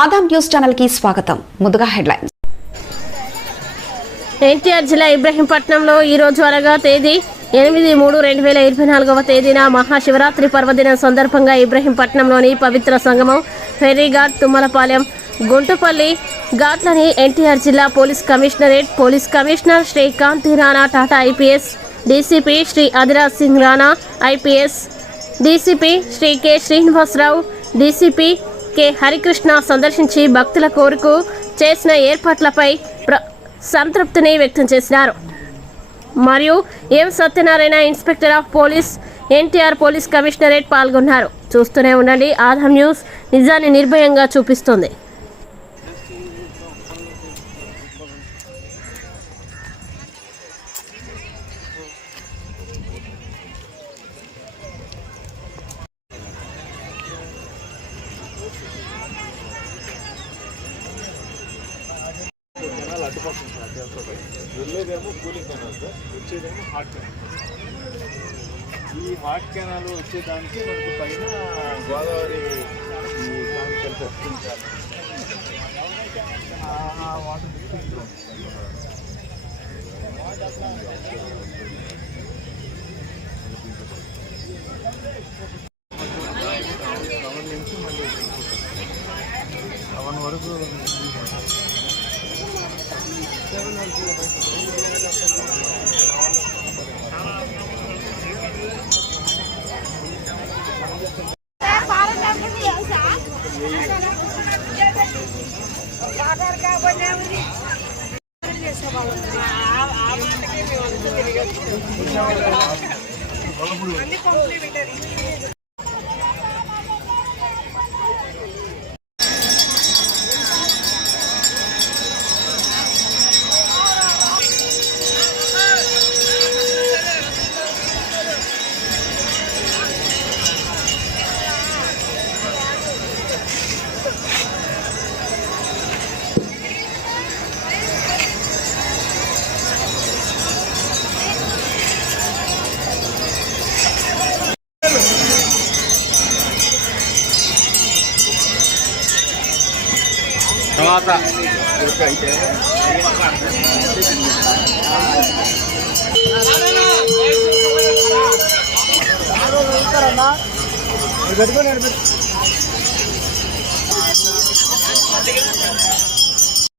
Adam news channel కి స్వాగతం. ముందుగా హెడ్లైన్స్. ఎన్టీఆర్ జిల్లా ఇబ్రహీంపట్నంలో ఈ రోజు అనగా తేదీ 8/3/2024 తేదీన మహాశివరాత్రి పర్వదినం సందర్భంగా ఇబ్రహీంపట్నంలోని పవిత్ర సంగమం ఫెర్రీఘాట్ తుమ్మలపాలెం గుంటుపల్లి ఘాట్లని ఎన్టీఆర్ జిల్లా police commissioner Shri Kanthi Rana Tata IPS, DCP Shri Adiraj Singh Rana IPS, DCP Shri K Srinivasarao, DCP K Harikrishna సందర్శించి భక్తుల కోరుకు చేసిన ఏర్పాట్లపై సంతృప్తిని వ్యక్తం చేసినారు. మరియు M Satyanarayana inspector of police NTR police commissionerate పాల్గొన్నారు. చూస్తూనే ఉండండి. ఆదాం న్యూస్ నిజాన్ని నిర్భయంగా చూపిస్తుంది. వెళ్ళేదేమో కూలింగ్ కెనాల్ సార్, వచ్చేదేమో హాట్ కెనాల్. ఈ హాట్ కెనాల్ వచ్చేదానికి మనకు పైన గోదావరి కలిసి వస్తుంటారు. వాటర్ డిస్ట్రిక్ట్ నుంచి మళ్ళీ 7 వరకు తర్వాత పెట్టుకోండి.